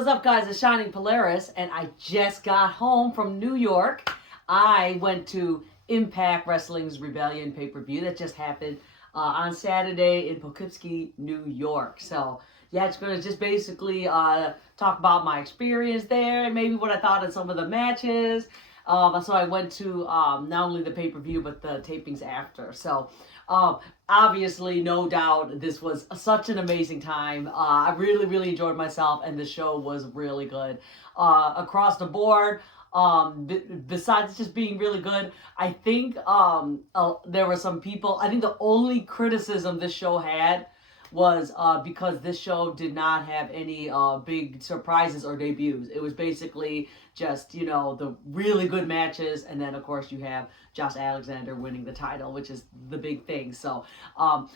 what's up, guys? It's Shining Polaris, and I just got home from New York. I went to Impact Wrestling's Rebellion pay-per-view that just happened on Saturday in Poughkeepsie, New York. So, yeah, it's going to just basically talk about my experience there and maybe what I thought of some of the matches. So I went to not only the pay-per-view, but the tapings after. So, obviously, no doubt, this was such an amazing time. I really, really enjoyed myself, and the show was really good. Across the board, besides just being really good, I think there were some people, I think the only criticism this show had was because this show did not have any big surprises or debuts. It was basically just, you know, the really good matches, and then, of course, you have Josh Alexander winning the title, which is the big thing. So,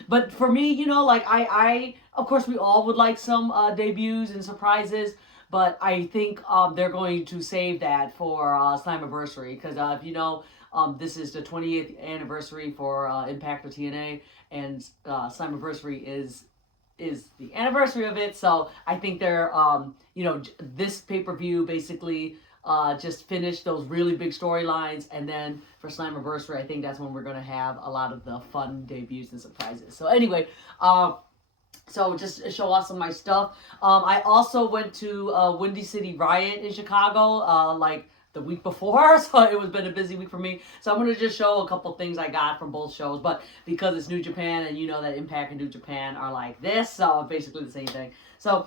but for me, you know, like, I of course, we all would like some debuts and surprises, but I think they're going to save that for Slammiversary, because if you know, this is the 20th anniversary for Impact or TNA, and Slammiversary is the anniversary of it. So I think they're, you know, this pay-per-view basically just finished those really big storylines, and then for Slammiversary, I think that's when we're going to have a lot of the fun debuts and surprises. So anyway, so just to show off some of my stuff. I also went to Windy City Riot in Chicago, like the week before, so it was been a busy week for me. So I'm going to just show a couple things I got from both shows, but because it's New Japan, and you know that Impact and New Japan are like this, so basically the same thing. So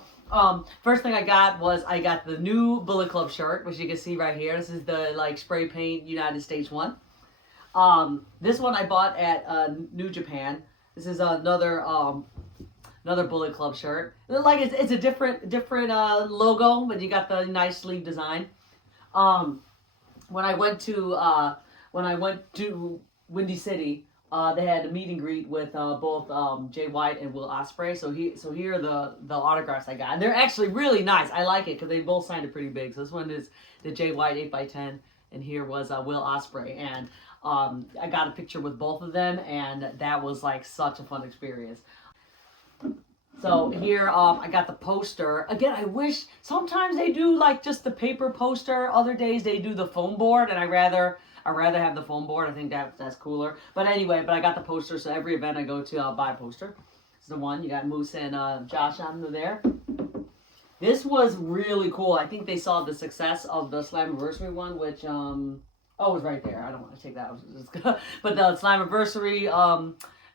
first thing I got was I got the new Bullet Club shirt, which you can see right here. This is the like spray paint United States one. This one I bought at New Japan. This is another Bullet Club shirt. Like it's a different logo, but you got the nice sleeve design. When I went to Windy City, they had a meet and greet with both Jay White and Will Ospreay. So here are the autographs I got, and they're actually really nice. I like it because they both signed it pretty big. So this one is the Jay White 8x10, and here was Will Ospreay, and I got a picture with both of them, and that was like such a fun experience. So here, I got the poster. Again, I wish sometimes they do like just the paper poster. Other days they do the foam board, and I rather have the foam board. I think that's cooler. But anyway, I got the poster. So every event I go to, I'll buy a poster. It's the one. You got Moose and Josh on there. This was really cool. I think they saw the success of the Slammiversary one, which it was right there. I don't want to take that out. But the Slammiversary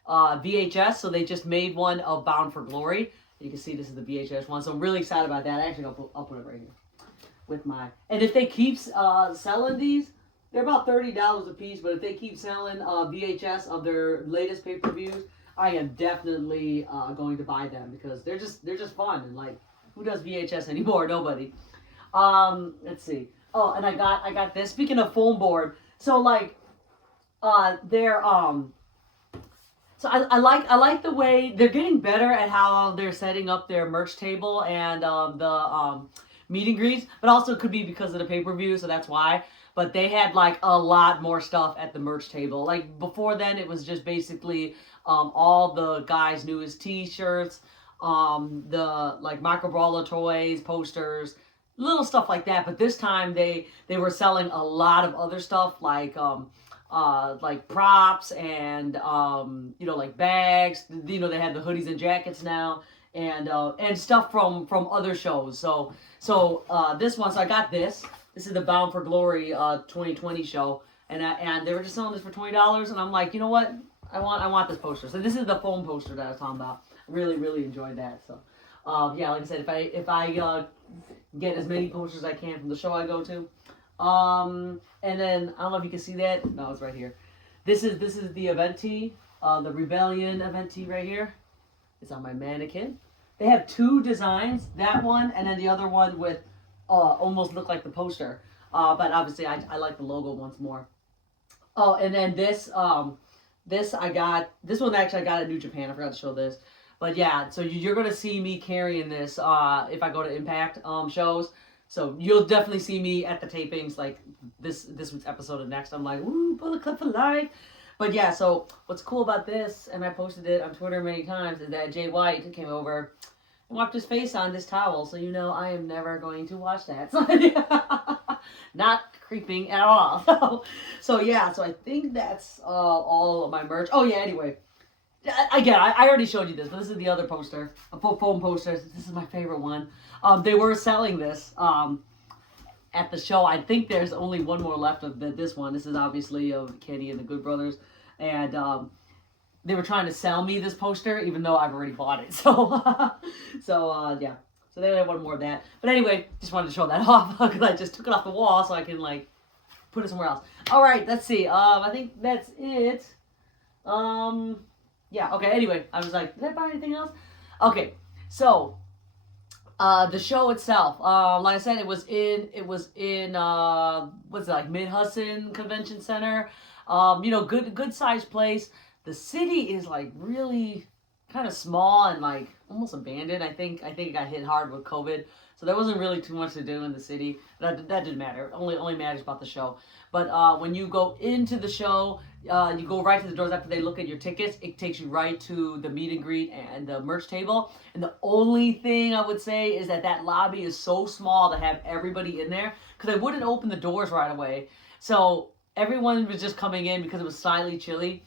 VHS, so they just made one of Bound for Glory. You can see this is the VHS one, so I'm really excited about that. Actually, I'll put it right here with my. And if they keep selling these, they're about $30 a piece. But if they keep selling VHS of their latest pay-per-views, I am definitely going to buy them because they're just fun. And like, who does VHS anymore? Nobody. Let's see. Oh, and I got this. Speaking of foam board, so like, they're So I like the way they're getting better at how they're setting up their merch table and the meet and greets, but also it could be because of the pay-per-view, so that's why. But they had like a lot more stuff at the merch table. Like before then, it was just basically all the guys' newest T-shirts, the like Micro Brawler toys, posters, little stuff like that. But this time they were selling a lot of other stuff like props and you know, like bags. You know, they have the hoodies and jackets now, and stuff from other shows. So this one, so I got this. This is the Bound for Glory 2020 show, and they were just selling this for $20, and I'm like, you know what? I want this poster. So this is the foam poster that I was talking about. Really enjoyed that. So yeah, like I said, if I get as many posters as I can from the show I go to. And then I don't know if you can see that. No, it's right here. This is the event tee, the Rebellion event tee right here. It's on my mannequin. They have two designs, that one and then the other one with almost look like the poster. But obviously I like the logo once more. Oh, and then this one actually I got at New Japan. I forgot to show this. But yeah, so you're gonna see me carrying this if I go to Impact shows. So you'll definitely see me at the tapings, like this week's episode of Next. I'm like, ooh, Bullet Club for life. But yeah, so what's cool about this, and I posted it on Twitter many times, is that Jay White came over Wiped his face on this towel, so you know I am never going to watch that. Not creeping at all. So yeah, so I think that's all of my merch. Oh yeah, anyway. Again, I already showed you this, but this is the other poster, a foam poster. This is my favorite one. They were selling this at the show. I think there's only one more left of this one. This is obviously of Kenny and the Good Brothers, and they were trying to sell me this poster, even though I've already bought it. So, yeah. So they have one more of that. But anyway, just wanted to show that off because I just took it off the wall so I can like put it somewhere else. All right, let's see. I think that's it. Yeah. Okay. Anyway, I was like, did I buy anything else? Okay. So, the show itself, like I said, it was in what's it, like, Mid-Hudson Convention Center. Good sized place. The city is like really kind of small and like almost abandoned. I think it got hit hard with COVID, so there wasn't really too much to do in the city. That didn't matter. Only matters about the show. But when you go into the show, you go right to the doors after they look at your tickets. It takes you right to the meet and greet and the merch table. And the only thing I would say is that lobby is so small to have everybody in there because they wouldn't open the doors right away. So everyone was just coming in because it was slightly chilly.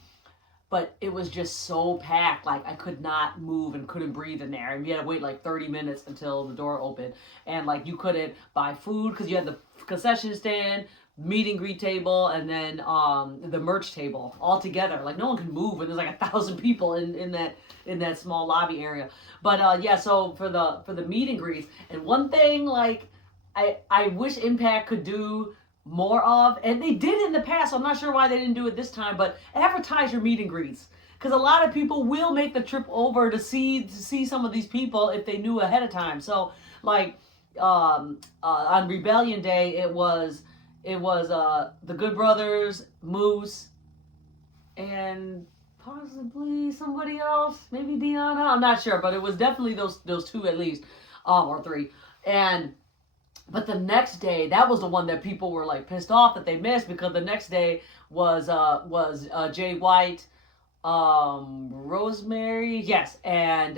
But it was just so packed, like I could not move and couldn't breathe in there. And you had to wait like 30 minutes until the door opened. And like you couldn't buy food because you had the concession stand, meet and greet table, and then the merch table all together. Like no one can move when there's like 1,000 people in that small lobby area. But yeah, so for the meet and greets, and one thing like I wish Impact could do more of, and they did in the past, so I'm not sure why they didn't do it this time, but advertise your meet and greets, because a lot of people will make the trip over to see some of these people if they knew ahead of time. So like on Rebellion Day, it was the Good Brothers, Moose, and possibly somebody else, maybe Deanna, I'm not sure, but it was definitely those two at least, or three. But the next day, that was the one that people were like pissed off that they missed, because the next day was Jay White, Rosemary, yes, and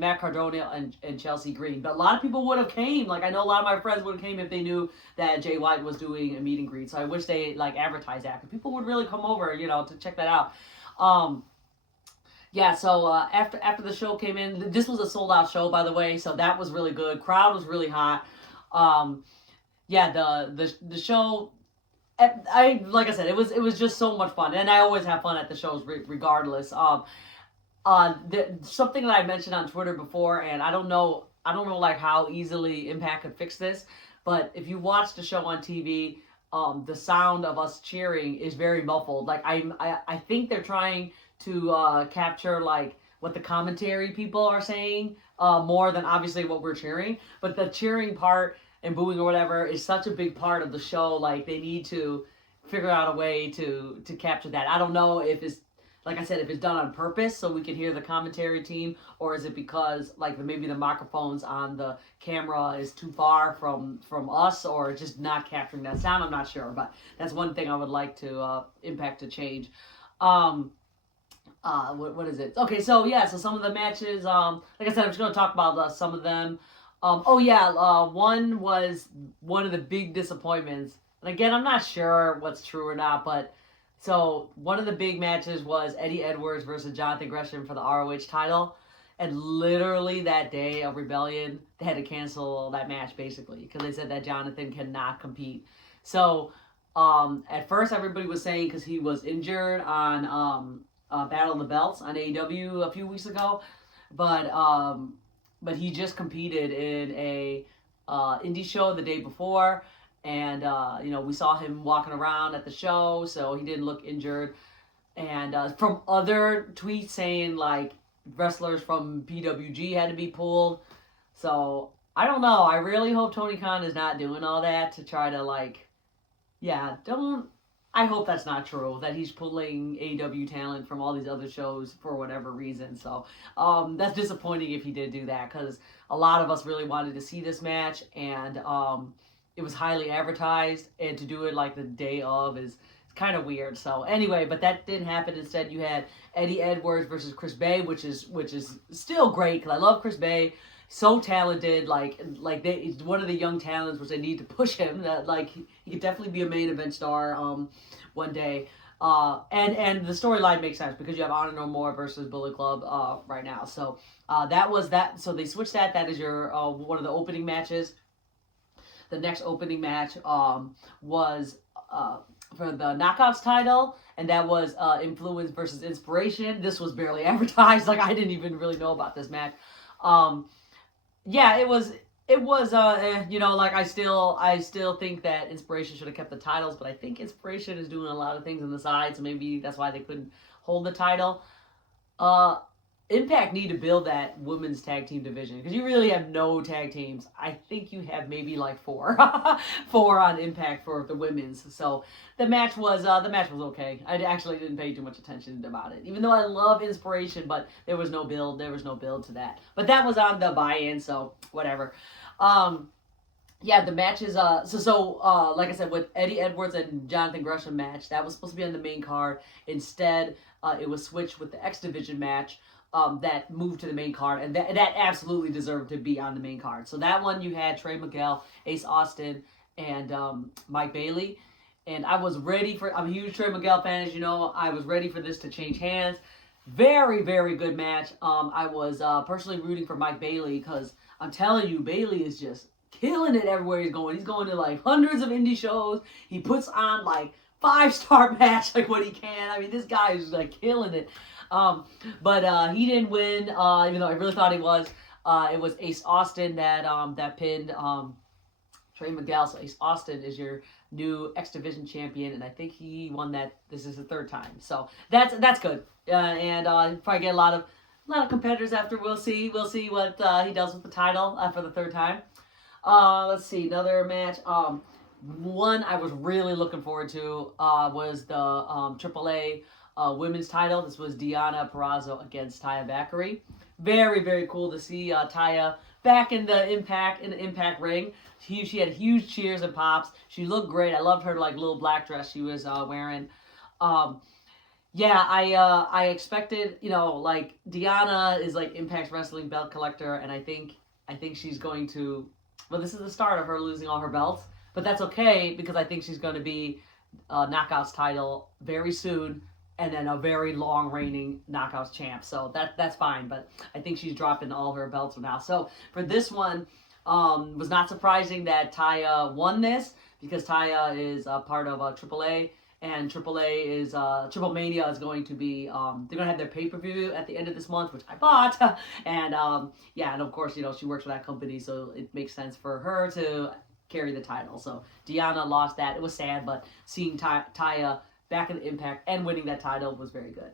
Matt Cardona and Chelsea Green. But a lot of people would have came. Like I know a lot of my friends would have came if they knew that Jay White was doing a meet and greet. So I wish they like advertised that, because people would really come over, to check that out. Yeah, so after the show came in, this was a sold out show, by the way, so that was really good. Crowd was really hot. Yeah, the show, like I said, it was just so much fun, and I always have fun at the shows regardless. Something that I mentioned on Twitter before, and I don't know like how easily Impact could fix this, but if you watch the show on TV, the sound of us cheering is very muffled. Like I think they're trying to capture like what the commentary people are saying more than obviously what we're cheering, but the cheering part and booing or whatever is such a big part of the show. Like they need to figure out a way to capture that. I don't know if it's, like I said, if it's done on purpose so we can hear the commentary team, or is it because like maybe the microphones on the camera is too far from us, or just not capturing that sound. I'm not sure, but that's one thing I would like to Impact to change. What is it? Okay, so yeah, so some of the matches, like I said, I'm just going to talk about some of them. One was one of the big disappointments. And again, I'm not sure what's true or not, but so one of the big matches was Eddie Edwards versus Jonathan Gresham for the ROH title. And literally that day of Rebellion, they had to cancel that match basically because they said that Jonathan cannot compete. So at first everybody was saying because he was injured on Battle of the Belts on AEW a few weeks ago, but he just competed in a indie show the day before, and we saw him walking around at the show, so he didn't look injured. And from other tweets saying like wrestlers from PWG had to be pulled, so I don't know. I really hope Tony Khan is not doing all that to try to I hope that's not true, that he's pulling AEW talent from all these other shows for whatever reason. So that's disappointing if he did do that, because a lot of us really wanted to see this match, and it was highly advertised, and to do it like the day of is kind of weird. So anyway, but that didn't happen. Instead, you had Eddie Edwards versus Chris Bay, which is still great because I love Chris Bay. So talented, like he's one of the young talents, which they need to push him. Like he could definitely be a main event star one day. And the storyline makes sense because you have Honor No More versus Bullet Club right now. So that was that. So they switched that. That is your one of the opening matches. The next opening match was for the Knockouts title, and that was Influence versus Inspiration. This was barely advertised. Like I didn't even really know about this match. Yeah, it was you know, like I still think that Inspiration should have kept the titles, but I think Inspiration is doing a lot of things on the side, so maybe that's why they couldn't hold the title. Impact need to build that women's tag team division because you really have no tag teams. I think you have maybe like four on Impact for the women's. So the match was okay. I actually didn't pay too much attention about it, even though I love Inspiration, but there was no build. There was no build to that. But that was on the buy-in, so whatever. Yeah, the matches. Like I said, with Eddie Edwards and Jonathan Gresham match, that was supposed to be on the main card. Instead, it was switched with the X Division match. That moved to the main card, and that absolutely deserved to be on the main card. So that one you had Trey Miguel, Ace Austin, and Mike Bailey. And I was ready for, I'm a huge Trey Miguel fan, as you know. I was ready for this to change hands. Very, very good match. I was personally rooting for Mike Bailey because I'm telling you, Bailey is just killing it everywhere he's going. He's going to like hundreds of indie shows. He puts on like 5-star match like what he can. I mean, this guy is like killing it. But he didn't win, even though I really thought he was. It was Ace Austin that pinned Trey Miguel. So Ace Austin is your new X Division champion, and I think he won that. This is the third time, so that's good. And probably get a lot of competitors after. We'll see what he does with the title for the third time. Let's see, another match. One I was really looking forward to was the AAA women's title. This was Deonna Purrazzo against Taya Valkyrie. Very, very cool to see Taya back in the Impact ring. She had huge cheers and pops. She looked great. I loved her like little black dress she was wearing. Yeah, I expected, you know, like Deonna is like Impact's wrestling belt collector, and I think she's going to. Well, this is the start of her losing all her belts, but that's okay because I think she's going to be Knockouts title very soon. And then a very long reigning Knockouts champ. So that's fine. But I think she's dropping all her belts now. So for this one, was not surprising that Taya won this because Taya is a part of AAA. And AAA is, Triple Mania is going to be, they're going to have their pay-per-view at the end of this month, which I bought. And yeah, and of course, you know, she works for that company. So it makes sense for her to carry the title. So Deonna lost that. It was sad, but seeing Taya back in the Impact and winning that title was very good.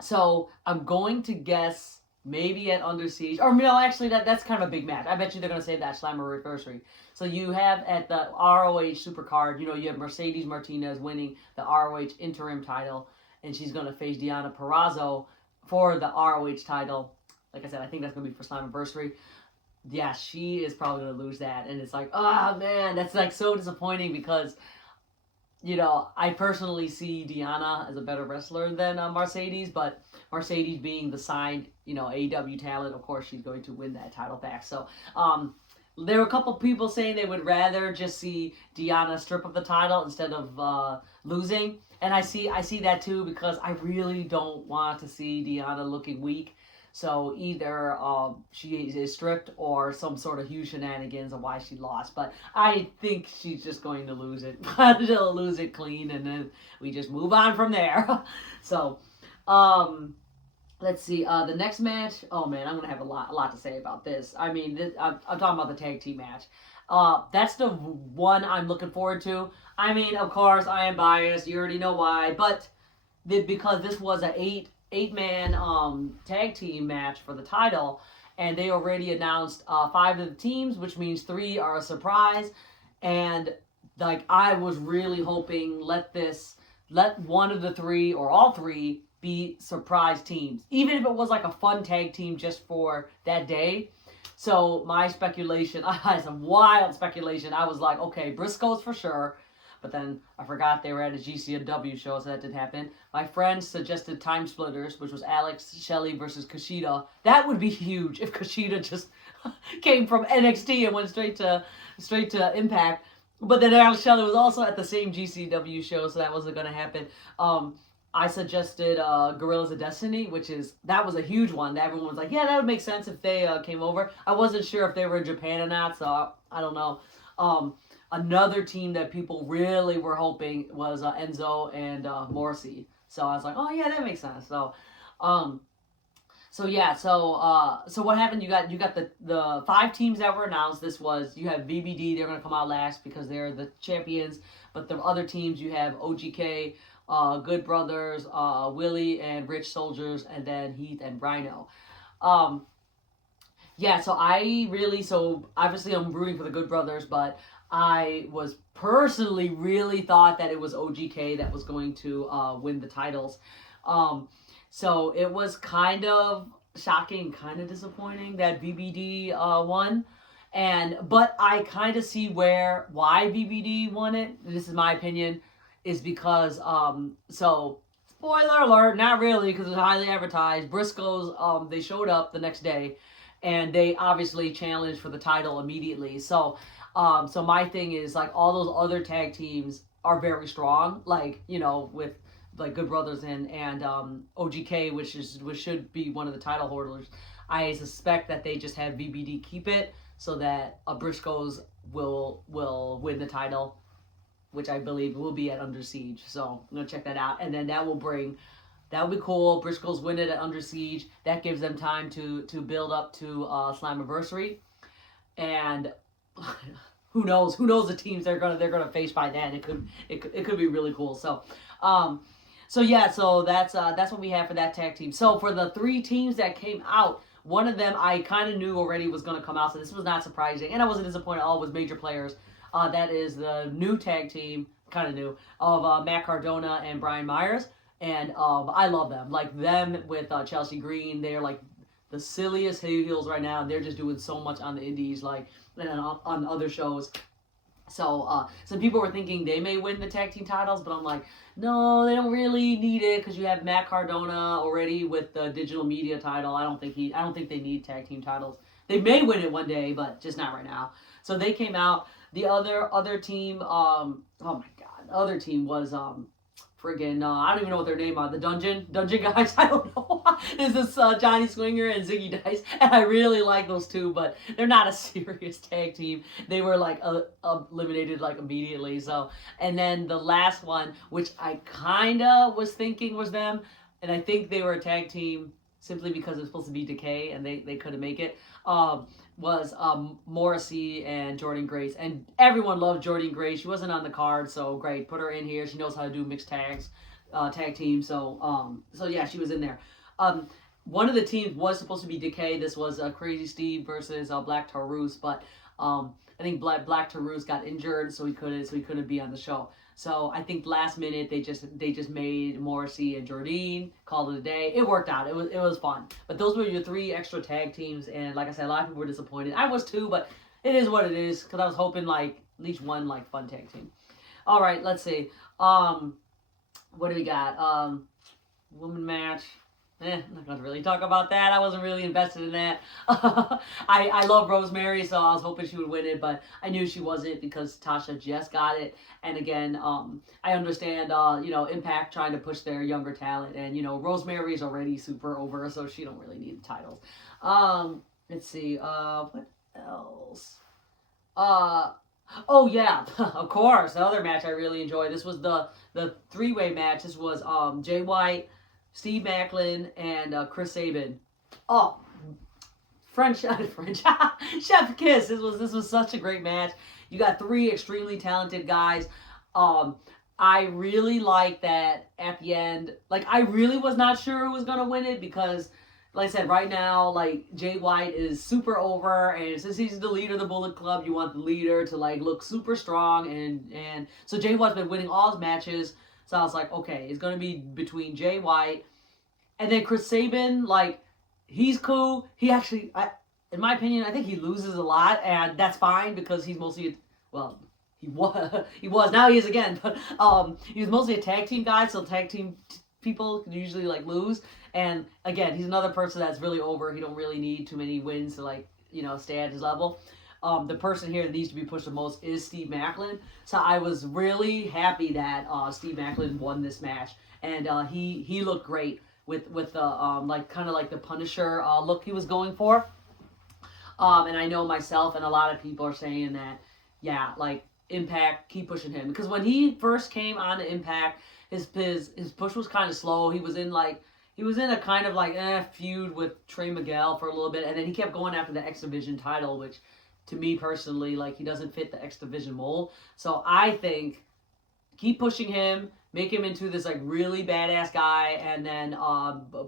So I'm going to guess maybe at Under Siege, or no, actually that's kind of a big match. I bet you they're going to save that Slammiversary. So you have at the ROH Supercard, you know, you have Mercedes Martinez winning the ROH interim title, and she's going to face Deonna Purrazzo for the ROH title. Like I said, I think that's going to be for Slammiversary. Yeah, she is probably going to lose that, and it's like, oh man, that's like so disappointing because, you know, I personally see Deonna as a better wrestler than Mercedes, but Mercedes being the signed, you know, AEW talent, of course, she's going to win that title back. So, there were a couple people saying they would rather just see Deonna strip of the title instead of losing, and I see that too because I really don't want to see Deonna looking weak. So either she is stripped or some sort of huge shenanigans of why she lost. But I think she's just going to lose it. She'll lose it clean, and then we just move on from there. So, let's see. The next match. Oh man, I'm gonna have a lot to say about this. I mean, I'm talking about the tag team match. That's the one I'm looking forward to. I mean, of course, I am biased. You already know why. But because this was an eight-man tag team match for the title, and they already announced 5 of the teams, which means 3 are a surprise. And like I was really hoping let one of the 3 or all 3 be surprise teams, even if it was like a fun tag team just for that day. So my speculation, I had some wild speculation. I was like, okay, Briscoes for sure, but then I forgot they were at a GCW show, so that didn't happen. My friend suggested Time Splitters, which was Alex Shelley versus Kushida. That would be huge if Kushida just came from NXT and went straight to Impact. But then Alex Shelley was also at the same GCW show, so that wasn't going to happen. I suggested Gorillas of Destiny, that was a huge one. Everyone was like, yeah, that would make sense if they came over. I wasn't sure if they were in Japan or not, so I don't know. Another team that people really were hoping was Enzo and Morrissey. So I was like, oh yeah, that makes sense. So what happened? You got the 5 teams that were announced. You have VBD. They're gonna come out last because they're the champions. But the other teams, you have OGK, Good Brothers, Willie and Rich Soldiers, and then Heath and Rhino. So obviously I'm rooting for the Good Brothers, but I was personally really thought that it was OGK that was going to win the titles. So it was kind of shocking, kind of disappointing that VBD won. But I kind of see why VBD won it. This is my opinion, is because, spoiler alert, not really, because it was highly advertised. Briscoes, they showed up the next day, and they obviously challenged for the title immediately. So my thing is, like, all those other tag teams are very strong, like, with like Good Brothers and OGK, which should be one of the title holders. I suspect that they just have VBD keep it so that Briscoes will win the title, which I believe will be at Under Siege. So I'm gonna check that out, and then that will be cool. Briscoes win it at Under Siege. That gives them time to build up to Slammiversary, and who knows the teams they're gonna face by then. It could be really cool. So that's what we have for that tag team. So for the 3 teams that came out, one of them I kind of knew already was going to come out, so this was not surprising, and I wasn't disappointed at all. Was Major Players. That is the new tag team, kind of new, of Matt Cardona and Brian Myers, and I love them. Like, them with Chelsea Green, they're like the silliest heels right now, and they're just doing so much on the indies, like, and on other shows. So some people were thinking they may win the tag team titles, but I'm like, no, they don't really need it, because you have Matt Cardona already with the digital media title. I don't think they need tag team titles. They may win it one day, but just not right now. So they came out. The other team, oh my god, the other team was friggin' I don't even know what their name are. The Dungeon guys. I don't know. Is this Johnny Swinger and Ziggy Dice? And I really like those two, but they're not a serious tag team. They were like eliminated like immediately. So, and then the last one, which I kinda was thinking was them, and I think they were a tag team simply because it was supposed to be Decay and they couldn't make it. Was Morrissey and Jordan Grace, and everyone loved Jordan Grace. She wasn't on the card, so great, put her in here. She knows how to do mixed tag team, so yeah, she was in there. One of the teams was supposed to be Decay. This was Crazy Steve versus Black Taurus, but I think Black Taurus got injured, so he couldn't be on the show. So I think last minute they just made Morrissey and Jordine, called it a day. It worked out. It was fun. But those were your 3 extra tag teams, and like I said, a lot of people were disappointed. I was too, but it is what it is, because I was hoping like at least one like fun tag team. All right, let's see. What do we got? Woman match. I'm not going to really talk about that. I wasn't really invested in that. I love Rosemary, so I was hoping she would win it, but I knew she wasn't because Tasha just got it. And again, I understand, Impact trying to push their younger talent, and, Rosemary is already super over, so she don't really need the titles. Let's see, what else? Oh yeah, of course, the other match I really enjoyed. This was the 3-way match. This was Jay White, Steve Macklin, and Chris Sabin. Oh, French, Chef Kiss. This was such a great match. You got 3 extremely talented guys. I really like that at the end. Like, I really was not sure who was gonna win it, because, like I said, right now, like, Jay White is super over, and since he's the leader of the Bullet Club, you want the leader to like look super strong, and so Jay White's been winning all his matches. So I was like, okay, it's going to be between Jay White and then Chris Sabin. Like, he's cool. He actually, in my opinion, I think he loses a lot, and that's fine because he's mostly, he was, now he is again, but he was mostly a tag team guy, so tag team people can usually like lose. And again, he's another person that's really over. He don't really need too many wins to like, stay at his level. The person here that needs to be pushed the most is Steve Maclin. So I was really happy that Steve Maclin won this match, and he looked great with the like kind of like the Punisher look he was going for. And I know myself and a lot of people are saying that, yeah, like Impact, keep pushing him, because when he first came on to Impact, his push was kind of slow. He was in a kind of like feud with Trey Miguel for a little bit, and then he kept going after the X Division title, which to me personally, like, he doesn't fit the X Division mold. So I think keep pushing him, make him into this like really badass guy, and then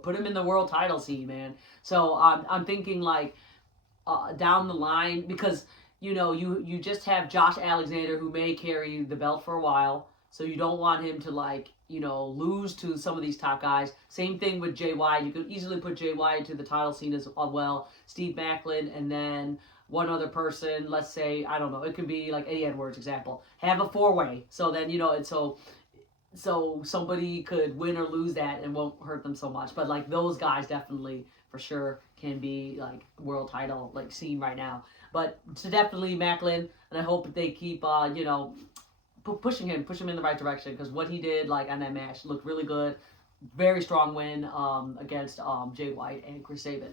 put him in the world title scene, man. So I'm thinking like down the line, because you just have Josh Alexander, who may carry the belt for a while, so you don't want him to like lose to some of these top guys. Same thing with Jay White. You could easily put Jay White into the title scene as well. Steve Maclin, and then one other person. Let's say, I don't know, it could be like Eddie Edwards example. Have a 4-way, so then so somebody could win or lose that and won't hurt them so much. But like those guys definitely for sure can be like world title like scene right now. But to definitely Maclin, and I hope they keep pushing him in the right direction, because what he did like on that match looked really good. Very strong win against Jay White and Chris Sabin.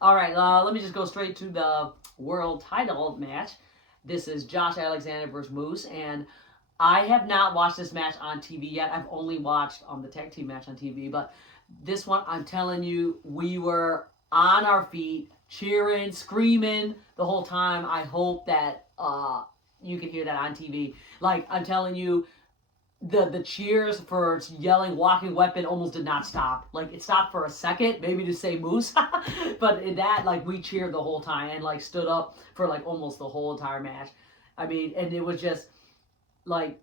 All right, let me just go straight to the world title match. This is Josh Alexander versus Moose, and I have not watched this match on TV yet. I've only watched the tag team match on TV, but this one, I'm telling you, we were on our feet, cheering, screaming the whole time. I hope that you can hear that on TV. Like, I'm telling you, the cheers for yelling walking weapon almost did not stop. Like, it stopped for a second, maybe to say Moose, but in that, like, we cheered the whole time and like stood up for like almost the whole entire match. I mean, and it was just like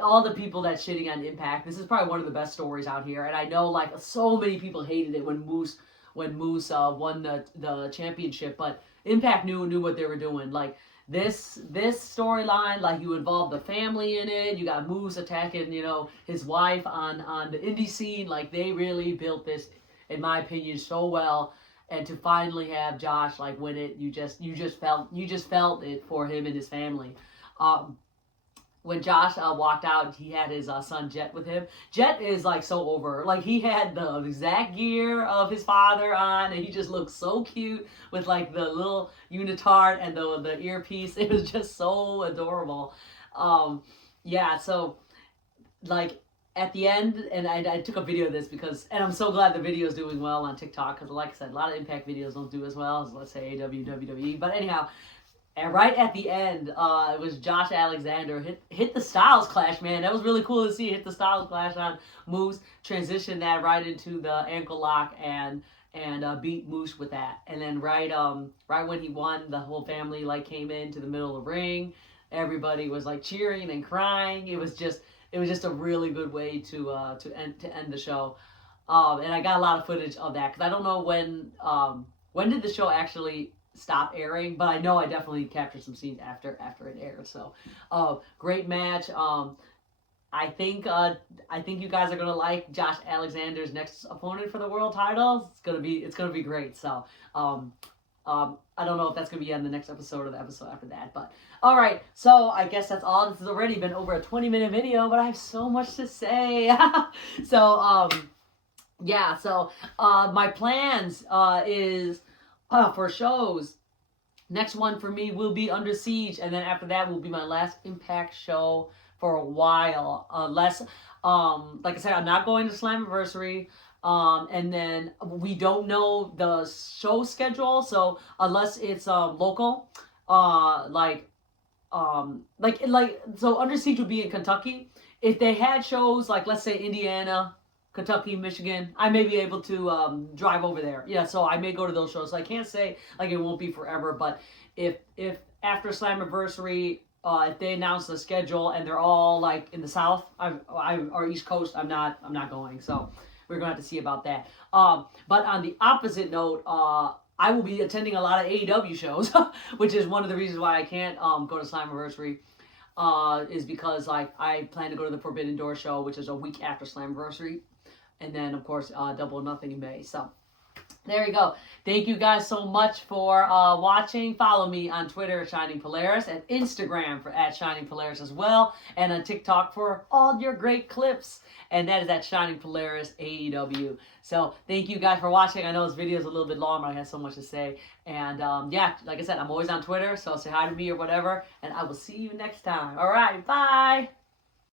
all the people that's shitting on Impact. This is probably one of the best stories out here, and I know like so many people hated it when Moose won the championship, but Impact knew what they were doing. Like, this storyline, like, you involve the family in it. You got Moose attacking, his wife on the indie scene. Like, they really built this, in my opinion, so well. And to finally have Josh like win it, you just felt it for him and his family. When Josh walked out, he had his son Jet with him. Jet is like so over. Like, he had the exact gear of his father on, and he just looked so cute with like the little unitard and the earpiece. It was just so adorable. Yeah, so like at the end, and I took a video of this and I'm so glad the video is doing well on TikTok, because like I said, a lot of Impact videos don't do as well as, let's say, AEW, WWE. But anyhow, and right at the end, it was Josh Alexander hit the Styles Clash, man. That was really cool to see. Hit the Styles Clash on Moose, transition that right into the ankle lock, and beat Moose with that. And then right when he won, the whole family like came into the middle of the ring. Everybody was like cheering and crying. It was just a really good way to end the show. And I got a lot of footage of that, because I don't know when did the show actually stop airing, but I know I definitely captured some scenes after it aired. So great match. I think you guys are gonna like Josh Alexander's next opponent for the world title. It's gonna be great. So I don't know if that's gonna be on the next episode or the episode after that, but all right. So I guess that's all. This has already been over a 20-minute video, but I have so much to say. So yeah. So my plans is for shows. Next one for me will be Under Siege, and then after that will be my last Impact show for a while. Like I said, I'm not going to Slammiversary. And then we don't know the show schedule, so unless it's local, so Under Siege would be in Kentucky. If they had shows like, let's say, Indiana, Kentucky, Michigan, I may be able to drive over there. Yeah, so I may go to those shows. So I can't say like it won't be forever, but if after Slammiversary, if they announce the schedule and they're all like in the South, or East Coast, I'm not going. So we're gonna have to see about that. But on the opposite note, I will be attending a lot of AEW shows, which is one of the reasons why I can't go to Slammiversary. is because like I plan to go to the Forbidden Door show, which is a week after Slammiversary, and then of course Double or Nothing in May. So there you go. Thank you guys so much for watching. Follow me on Twitter at Shining Polaris, and Instagram for at Shining Polaris as well, and on TikTok for all your great clips. And that is at Shining Polaris AEW. So thank you guys for watching. I know this video is a little bit long, but I have so much to say. And yeah, like I said, I'm always on Twitter, so say hi to me or whatever. And I will see you next time. All right, bye.